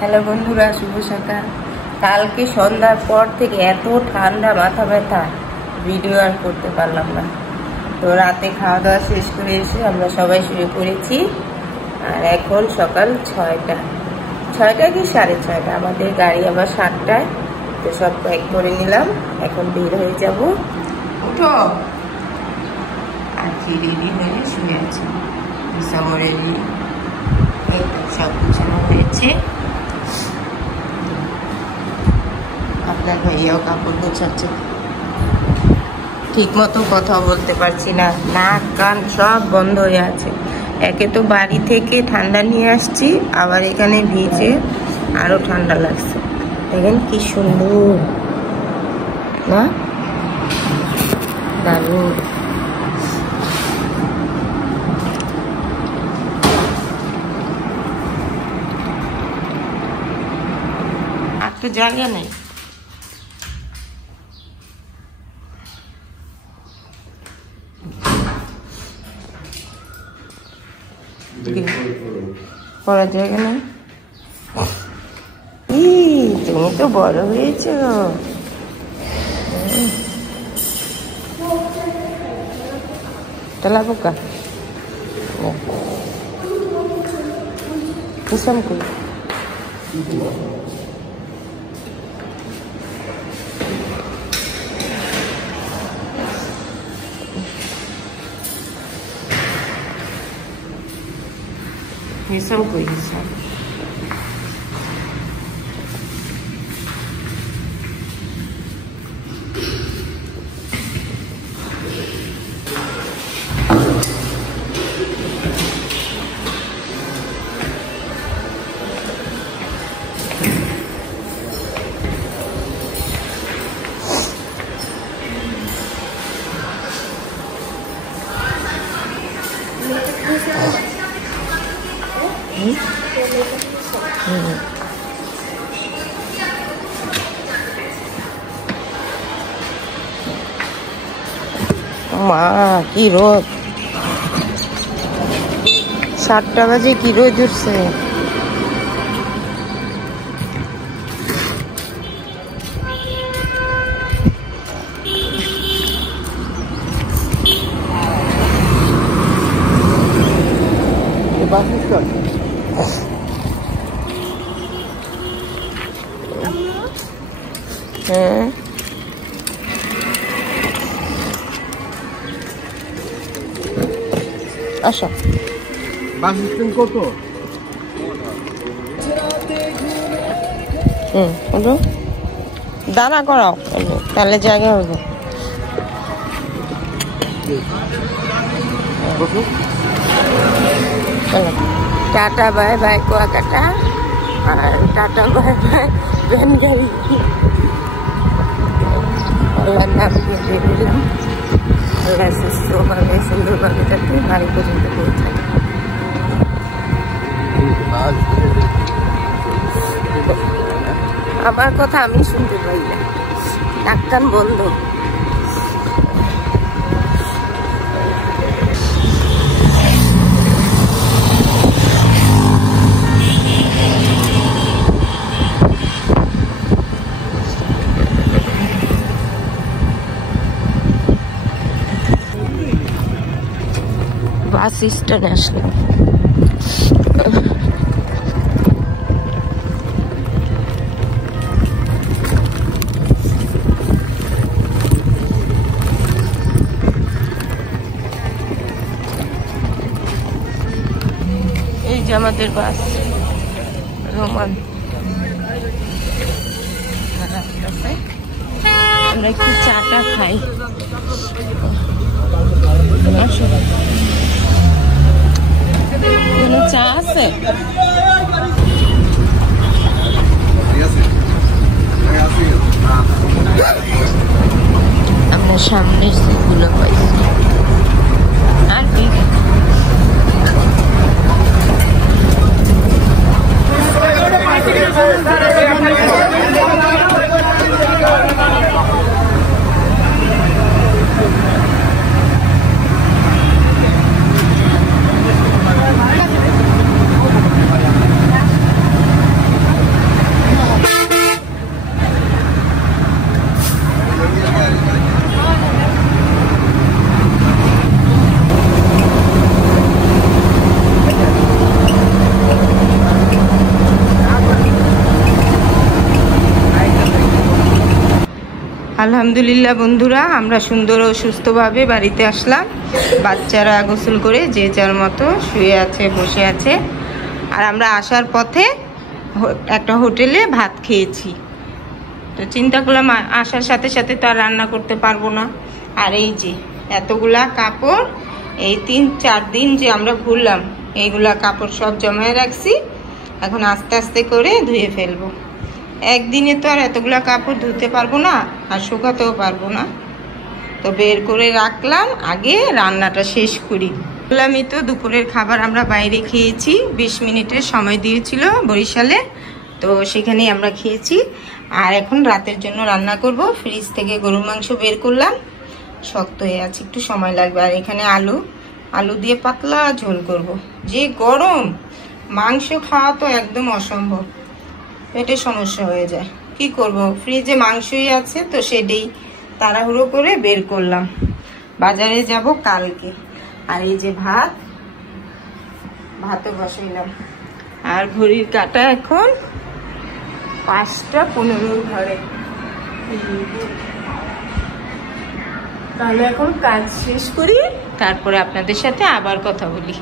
Hello বন্ধুরা, শুভ সকাল। কালকে সন্ধ্যার পর থেকে এত ঠান্ডা, মাথা ব্যথা, ভিডিও আর করতে পারলাম না। তো রাতে খাওয়া দাওয়া শেষ করে এসে আমরা সবাই শুয়ে পড়েছি। আর এখন সকাল 6টা কি 6:30। আমাদের গাড়ি আবার 7টায়। তো সব প্যাক করে নিলাম, এখন বের হয়ে যাব। উঠো। আর কি রেডি হয়ে শুয়ে আছি, বিছানো রেডি, সব গুছানো হয়েছে। আপনার ভাইয়াও কাপড় গোছাচ্ছে। ঠিক মতো কথা বলতে পারছি না, নাক কান সব বন্ধ হয়ে আছে। একে তো বাড়ি থেকে ঠান্ডা নিয়ে আসছি, আবার এখানে ভিজে আরো ঠান্ডা লাগছে। দেখেন কি সুন্দর না, দারুণ। আর তো জায়গা নেই। পড়ার জায়গা নেই। তুমি তো বড় হয়েছ। তেলা পোকা কিসম কই Hisam ko hisam. মা কি রোদ, 7টা বাজে কি রোদ উঠছে। হ্যাঁ আচ্ছা, বাস স্ট্যান্ড কত? দানা করাও, তাহলে জায়গা হবে। টাটা বাই বাই কুয়াকাটা, আর টাটা বাই বাই ভ্যান গাড়ি। আল্লাহর নাম দিয়ে বেরোলাম। আল্লাহ সুস্থভাবে সুন্দরভাবে যাতে বাড়ি পর্যন্ত পৌঁছায়। আমার কথা আমি শুনতে পাই না, নাক কান বন্ধ। বাস স্ট্যান্ডে আসলাম। এই যে আমাদের বাস, রোমান। আমরা একটু চাটা খাই। কোনো চা আছে? আমরা সামনে সেগুলো পাইছি। আর কি আলহামদুলিল্লাহ বন্ধুরা, আমরা সুন্দর ও সুস্থভাবে বাড়িতে আসলাম। বাচ্চারা গোসল করে যে যার মতো শুয়ে আছে, বসে আছে। আর আমরা আসার পথে একটা হোটেলে ভাত খেয়েছি। তো চিন্তা করলাম আসার সাথে সাথে তো আর রান্না করতে পারবো না। আর এই যে এতগুলা কাপড়, এই 3-4 দিন যে আমরা ঘুরলাম, এইগুলা কাপড় সব জমায়ে রাখছি। এখন আস্তে আস্তে করে ধুয়ে ফেলবো। একদিনে তো আর এতগুলা কাপড় ধুতে পারবো না, আর শুকাতেও পারবো না। তো বের করে রাখলাম, আগে রান্নাটা শেষ করি। বললামই তো, দুপুরের খাবার আমরা বাইরে খেয়েছি। 20 মিনিটের সময় দিয়েছিল বরিশালে, তো সেখানেই আমরা খেয়েছি। আর এখন রাতের জন্য রান্না করব। ফ্রিজ থেকে গরুর মাংস বের করলাম, শক্ত হয়ে আছে, একটু সময় লাগবে। আর এখানে আলু দিয়ে পাতলা ঝোল করব। যে গরম, মাংস খাওয়া তো একদম অসম্ভব, পেটে সমস্যা হয়ে যায়। কি করব, ফ্রিজে মাংসই আছে, তো সেটাই তাড়াহুড়ো করে বের করলাম। বাজারে যাব কালকে। আর এই যে ভাতও বসাইলাম। আর ঘড়ির কাঁটা এখন 5:15 ঘরে। তাহলে এখন কাজ শেষ করি, তারপরে আপনাদের সাথে আবার কথা বলি।